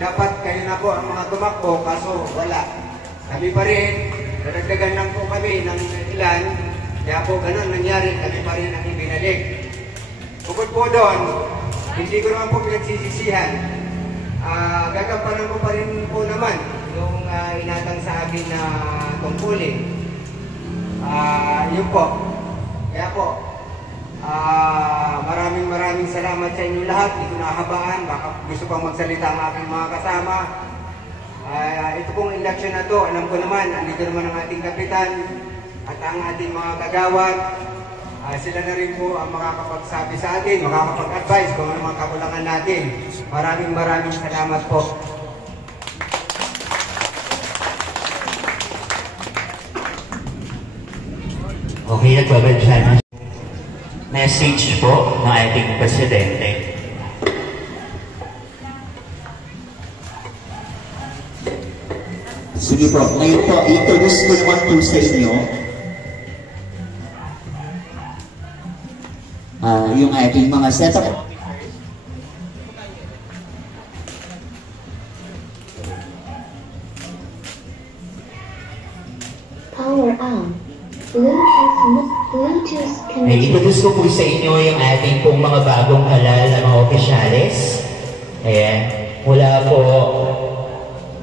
dapat kayo na po ang mga tumakbo, kaso wala. Kami pa rin, nadagdagan lang po kami ng ilan, kaya po ganun nangyari, kami pa rin ang ibinalik. Bukod po doon, hindi ko naman po pinagsisisihan. Gagampanan ko pa rin po naman yung inatang sa akin na tungkulin. Yun po. Kaya po, maraming salamat sa inyo lahat. Hindi ko nakahabaan. Baka gusto pang magsalita ang aking mga kasama. Ito pong election na to, alam ko naman, andito naman ang ating kapitan at ang ating mga kagawad. Sila na rin po ang makakapagsabi sa atin, makakapag-advise kung ano mga kakulangan natin. Maraming salamat po. Okay, nagbabadyan. Message po ng ating presidente. Sige po, ngayon po, introduce ko naman po sa inyo yung ating mga setup. Power on. Bluetooth connected. Introduce ko po sa inyo yung ating pong mga bagong halal na mga opisyalis. Ayan. Mula po,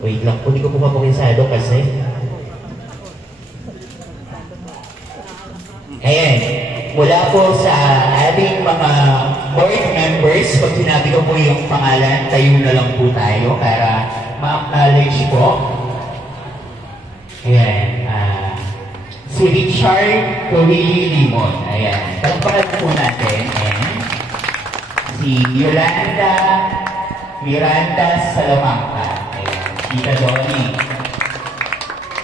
wait lang po, hindi ko po mapukinsado kasi. Ayan. Mula po sa ating mga board members, pag sinabi ko po yung pangalan, tayo na lang po tayo para ma-acknowledge po. Ayan. Si Richard Kawili Limon. Ayan. Palagpakan po natin. Ayan. Si Miranda Salamanca. Ayan. Tita Dolly.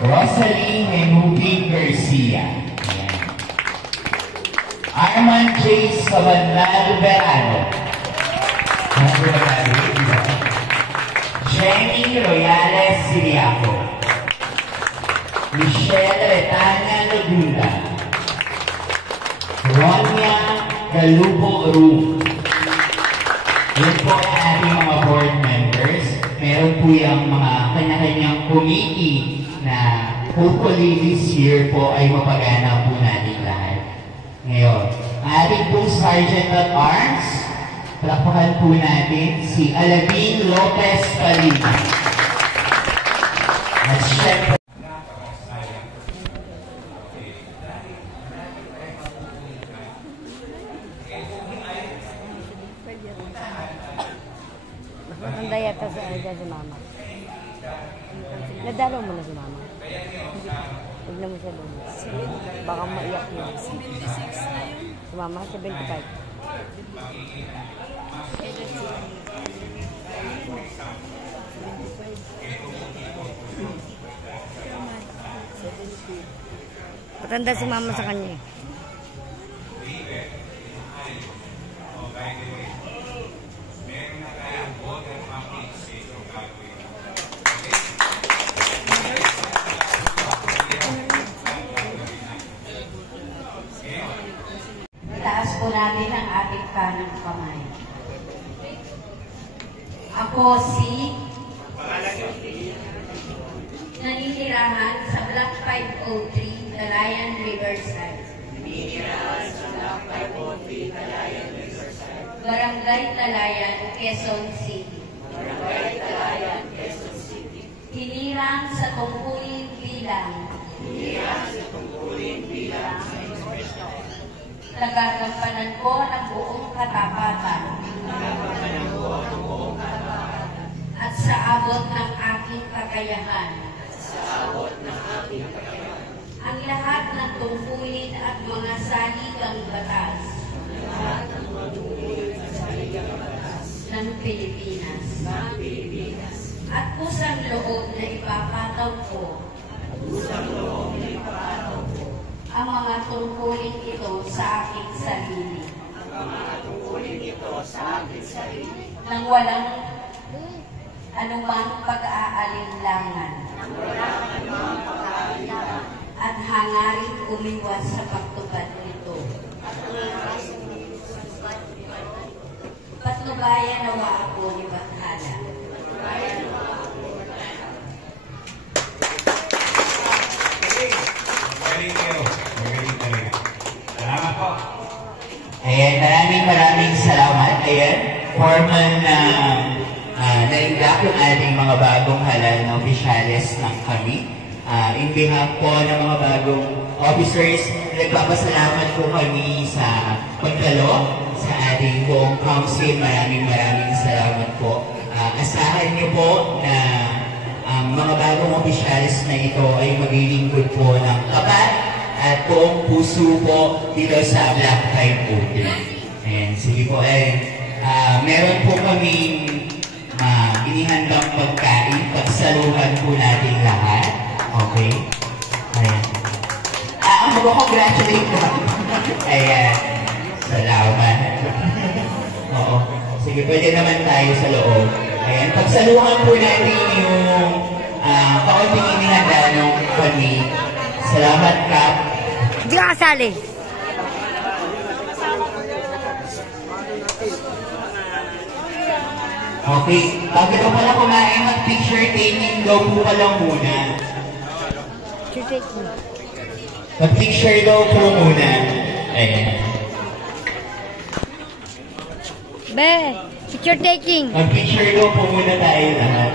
Rosalie Henubi Garcia. Arman J. Sabanal Verano. Jenny Royales Siriaco. Michelle Retana Laguna. Ronya Galubo Ru. Yun po ang ating mga board members. Meron po yung mga kanya-kanyang committee na hopefully this year po ay mapagana po natin lahat. Ngayon, ating pong Sergeant at Arms, palakpakan po natin si Aladin Lopez Palina. At syempre, Maganda yata si Mama. Nadalo mo na si Mama. Huwag na mo siya doon. Baka maiyak yun. 76 na yun. Si Mama, 75. Matanda si Mama sa kanya eh. Itaas po natin ang ating kanang kamay. Ako si naninirahan sa Block 503, Dalayan, Riverside. Naninirahan sa Block 503, Dalayan, Riverside. Barangay Dalayan, Quezon City. Barangay Dalayan, Quezon City. Hinirang sa tungkulin bilang. Hinirang sa tungkulin bilang. Nagagampanan ko ng buong katapatan. Nagagampanan ko ng buong katapatan. At sa abot ng aking kakayahan. Sa abot ng aking kakayahan. Ang lahat ng tungkulin at mga saligang batas. Lahat ng mga tungkulin at saligang batas. Ng Pilipinas. Ng Pilipinas. At kusang loob na ipapataw ko. Kusang loob na ipapataw ko. Ang mga tungkulin ito sa aking sarili. Ang mga tungkulin ito sa aking sarili. Nang walang anumang pag-aalinlangan. Nang walang anumang pag-aalinlangan. At hangaring umiwas sa pagtupad nito. At hangaring umiwas sa pagtupad nito. Patnubayan nawa ako ni Bathala. Patnubayan ayan, formal na na-induct yung ating mga bagong halal na opisyales ng kami. In behalf po ng mga bagong officers, nagpapasalamat po kami sa pagdalo sa ating buong council. Maraming salamat po. Asahan niyo po na ang mga bagong opisyalis na ito ay maglilingkod po ng tapat at buong puso po dito sa Black Tide Voting. And sige po, meron po kaming inihandang pagkain, pagsaluhan po natin lahat. Okay? Ayan. Mag-congratulate ko. Ayan. Salamat. Oo. Sige, pwede naman tayo sa loob. Ayan. Pagsaluhan po natin yung kaunting inihanda ng kami. Salamat, Kap. Hindi ka kasali. Okay. Bago ko pala kumain, mag-picture taking daw po pala muna. Picture taking. Mag-picture daw po muna. Ayan. Be, picture taking. Mag-picture daw po muna tayo lahat.